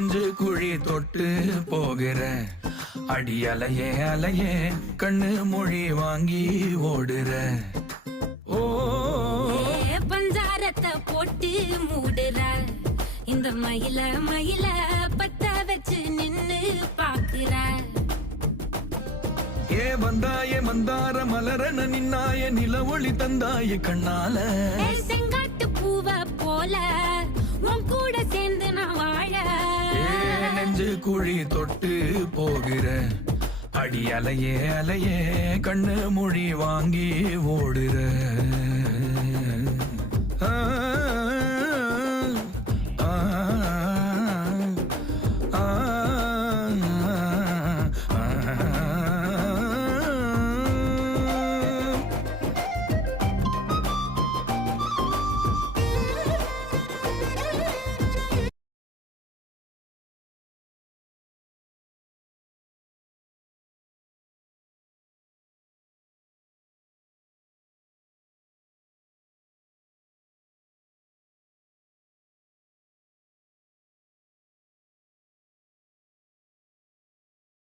நெஞ்சு குழி தொட்டு போகிற அடி அலையே அலையே கண்ணு மொழி வாங்கி ஓடுற. ஓ பஞ்சாரத்தை போட்டு மூடுற இந்த மயில மயில பத்த வச்சு நின்னு பாக்குற. ஏ வந்தாயே மந்தார மலரன நின்னாய நில ஒளி தந்தாய கண்ணால. செங்காட்டு பூவ போல உன் கூட சேர்ந்து நான் வாழ. நெஞ்சு குழி தொட்டு போகிற அடி அலையே அலையே கண்ணு மொழி வாங்கி ஓடுற.